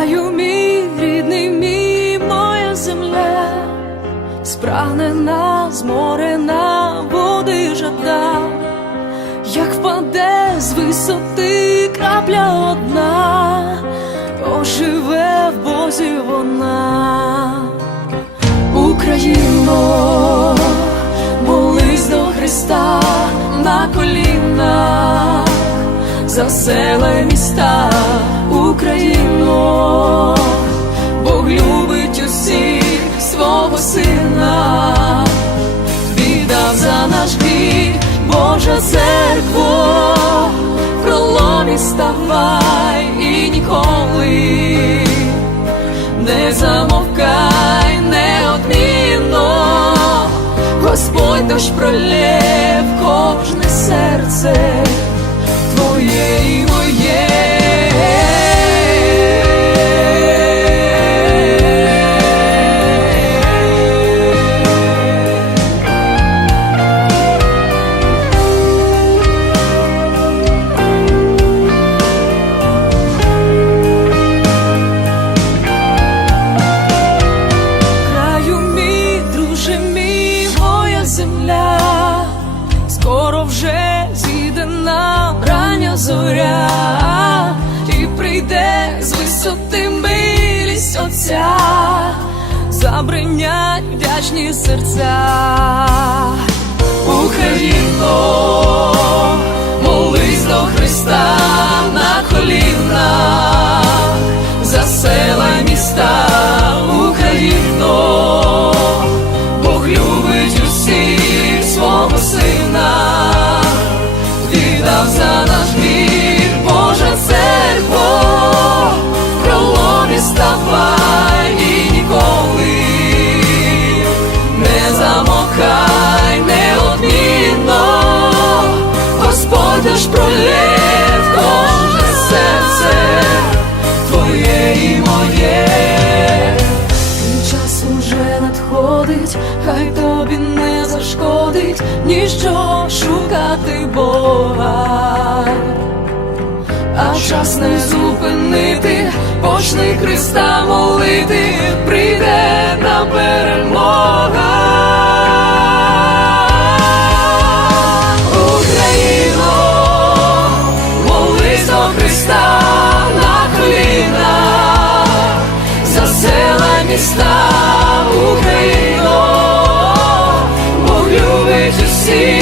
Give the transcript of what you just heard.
краю мій рідний мій моя земля, спрагнена, зморена води жада, як впаде з висоти крапля одна, оживе в Бозі вона, Україно, молись до Христа на коліна за села міста Україно, Бог любить усіх свого сина, віддав за наш гріх, Божа церкво, в проломі ставай і ніколи не замовкай неодмінно, Господь дощ пролє в кожне серце твоє і моє. Зоря, і прийде з висоти милість Отця, забринять вдячні серця. Україно, молись до Христа Господь ж пролє в кожне серце твоє і моє. Твій час уже надходить, хай тобі не зашкодить ніщо шукати Бога. А час не зупинити, почни Христа молити, прийде нам перемога. міста Україно, Бог любить усіх.